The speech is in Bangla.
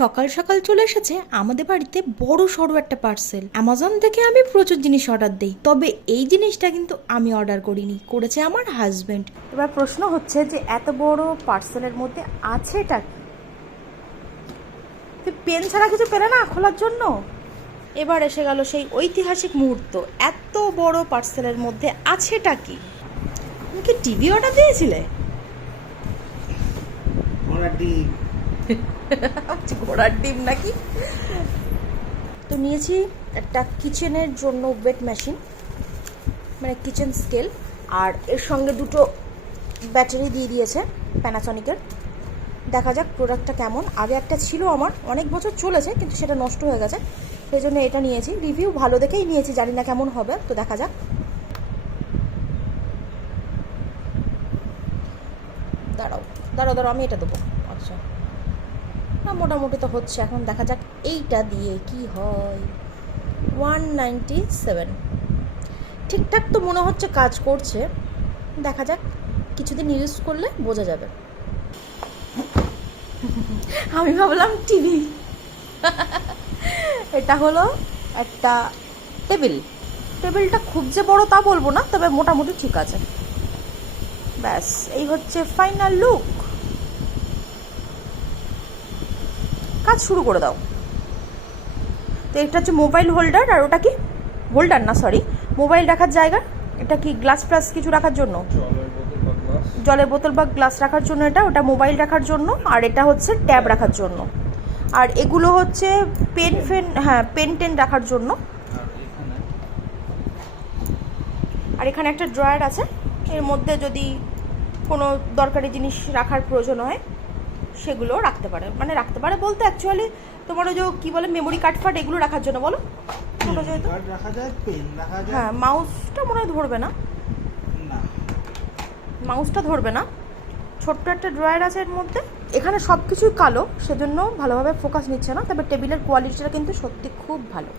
সকাল সকাল চলে এসেছে আমাদের বাড়িতে বড় সড়ো একটা পার্সেল। অ্যামাজন থেকে আমি প্রচুর জিনিস অর্ডার দিই, তবে এই জিনিসটা কিন্তু আমি অর্ডার করিনি, করেছে আমার হাজবেন্ড। এবার প্রশ্ন হচ্ছে যে এত বড় পার্সেলের মধ্যে আছেটা কি? তুই পেন ছাড়া কিছু পেলে না খোলার জন্য। এবার এসে গেল সেই ঐতিহাসিক মুহূর্ত, এত বড় পার্সেলের মধ্যে আছেটা কি? তুমি কি টিভি অর্ডার দিয়েছিলে? ঘোড়ার ডিম নাকি? তো নিয়েছি একটা কিচেনের জন্য ওয়েট মেশিন, মানে কিচেন স্কেল, আর এর সঙ্গে দুটো ব্যাটারি দিয়ে দিয়েছে প্যানাসনিকের। দেখা যাক প্রোডাক্টটা কেমন। আগে একটা ছিল আমার, অনেক বছর চলেছে, কিন্তু সেটা নষ্ট হয়ে গেছে, সেই জন্য এটা নিয়েছি। রিভিউ ভালো দেখেই নিয়েছি, জানি না কেমন হবে, তো দেখা যাক। দাঁড়াও দাঁড়াও দাঁড়াও, আমি এটা দেবো। আচ্ছা, না মোটামুটি তো হচ্ছে, এখন দেখা যাক এইটা দিয়ে কি হয়। 197 ঠিকঠাক তো মনে হচ্ছে কাজ করছে, দেখা যাক, কিছুদিন ইউজ করলে বোঝা যাবে। আমি ভাবলাম টিভি। এটা হলো একটা টেবিলটা খুব যে বড় তা বলবো না, তবে মোটামুটি ঠিক আছে। ব্যাস, এই হচ্ছে ফাইনাল লুক। কাজ শুরু করে দাও। তো এটা হচ্ছে মোবাইল হোল্ডার, আর ওটা কি হোল্ডার না, সরি, মোবাইল রাখার জায়গা। এটা কি গ্লাস ফ্লাস কিছু রাখার জন্য, জলের বোতল বা গ্লাস রাখার জন্য, এটা ওটা মোবাইল রাখার জন্য, আর এটা হচ্ছে ট্যাব রাখার জন্য, আর এগুলো হচ্ছে পেন ফেন, হ্যাঁ পেন টেন রাখার জন্য। আর এখানে একটা ড্রয়ার আছে, এর মধ্যে যদি কোনো দরকারি জিনিস রাখার প্রয়োজন হয় সেগুলো রাখতে পারে, মানে রাখতে পারে বলতে অ্যাকচুয়ালি তোমার ওই যে কী বলে মেমোরি কার্ড ফার্ড এগুলো রাখার জন্য, বলো ছোটো যেহেতু। হ্যাঁ, মাউসটা মনে হয় ধরবে না, মাউসটা ধরবে না। ছোট্ট একটা ড্রয়ার আছে এর মধ্যে। এখানে সব কিছুই কালো, সেজন্য ভালোভাবে ফোকাস নিচ্ছে না, তবে টেবিলের কোয়ালিটিটা কিন্তু সত্যি খুব ভালো।